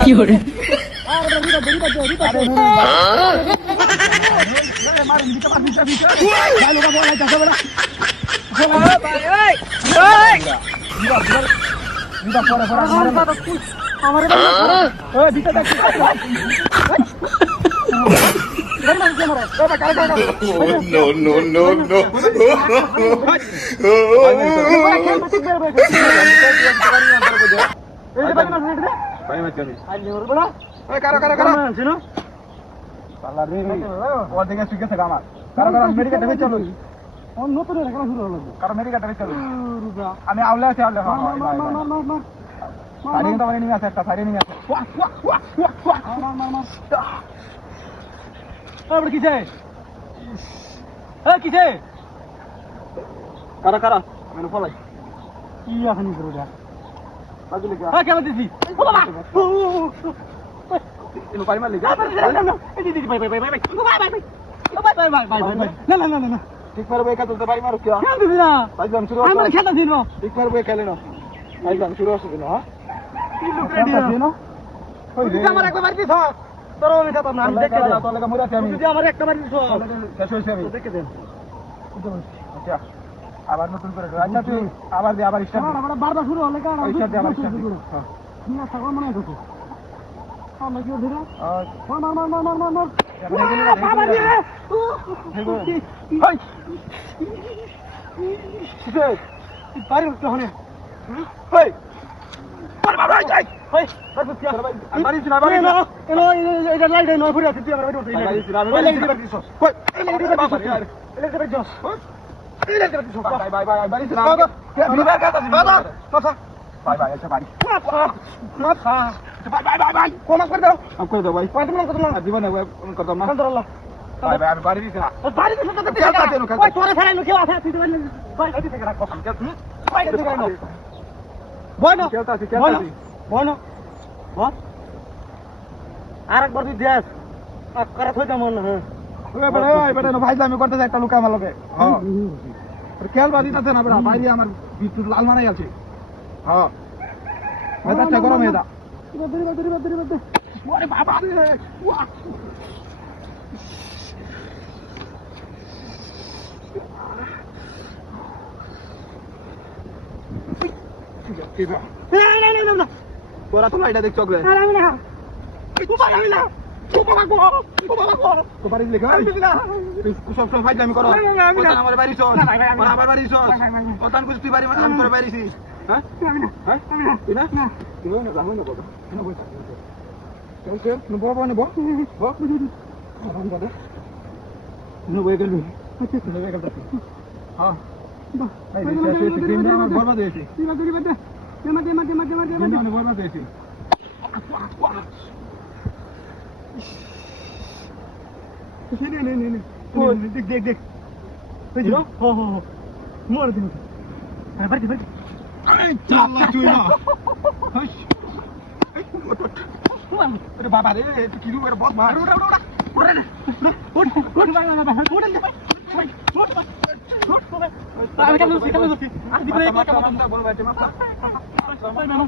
কি করে No, no, no, no. আমি আউলে আছি আউলে ফায়ারিং তো মানে নিয়ে আছে একটা ফায়ারিং নিয়ে আছে আরে কিছে কিছে কারা কারা আমি ফলাই কি আখানি করো যা বাজলে কি কেমন দিছি ও বাবা ইনো পাই মারলি যা এই দিদি ভাই ভাই ভাই ভাই ভাই ভাই ভাই ভাই ভাই না না না না ঠিক মারবে একা তুলতে পারি মারো কি কেন দিবি না ভাইজান শুরু আমরা খেলা দিন ঠিক মারবে খেলে না ভাইজান শুরু আছে দিন হ্যাঁ কি লোক রেডি দিন তুই আমার একবার মারবি ধর তোর আমি খেতাম না আমি দেখে দে তোর লাগা মরে আছি আমি তুই আমার একটা মারবি ধর শেষ হইছে আমি দেখে দে আচ্ছা আবার নতুন করে আচ্ছা তুই আবার দে আবার স্টার্ট আমরা বারবার শুরু হলে কারণ স্টার্ট দে আবার স্টার্ট হ্যাঁ নিয়া থাকো মনে হচ্ছে আমরা কি ধরে মার মার মার মার মার মার বাবা রে হাই কিসে পারি উঠতে হনে হাই বাবা বাবা যাই হাই বাবা কি আর ভাই বাড়ি ছিল বাড়ি না এলো এটা লাইট নয় ফুরে আছে তুই আমার বাড়ি উঠে বাড়ি ছিল আমি বাড়ি ছিল কই এই বাড়ি জস বাই বাই বাই বাড়ি ছিল বিবাহ কাটা বাবা কথা বাই বাই আচ্ছা বাড়ি মাথা বাই বাই বাই বাই কোন করে দাও আপ করে দাও ভাই কত মন জীবন কত মন কত আল্লাহ বাই বাই আমি বাড়ি দিছি না বাড়ি দিছি তো তুই খেলতা দেন কই তোরে ফেরাইলো কেউ আছে তুই ভাই এই থেকে রাখ কসম তুই ভাই তুই কেন বয়নো খেলতাছি খেলতাছি বয়নো বল আরেকবার তুই দেখ করে থই দা মন হ্যাঁ ওরে বড় ওই বড় না ভাই আমি করতে যাই একটা লুকা আমার লগে হ্যাঁ খেল বাদি তাতে না বড় বাইরে আমার বিটু লাল মানাই আছে হ্যাঁ এটা গরম এটা দরি ওরে বাবা রে ওয়া না তোরা তো লাইটা দেখছ রে আমি না আমি না তো পারি লেখা তুই সব সময় ফাইজলামি করো আমার বাড়ি চল আমার বাড়ি চল ওতান কিছু তুই বাড়ি আমি তোর বাড়িছি হ্যাঁ হ্যাঁ তুই না তুই না রাখো না বাবা না বল চল চল নো বাবা নে বল বল রাম বাবা নো বই গেল নো বই গেল হ্যাঁ এই শেষ দিন না আমার বরবাদ হয়েছে তুই বাড়ি বাড়ি কেমন বরবাদ হয়েছে দেখ দেখ বুঝলো হো হো হো মোর দিন আরে বাড়ি বাড়ি আরে চাল্লা তুই না হস আরে বাবা রে তুই কি রুমের বস মার ওড়া ওড়া ওড়া ওড় ওড় ভাই ভাই ভাই ওড় দে ভাই ওড় ওড় আমি কেন শিখাবো আর দিবলে কথা বল ভাই মাফ ভাই মামা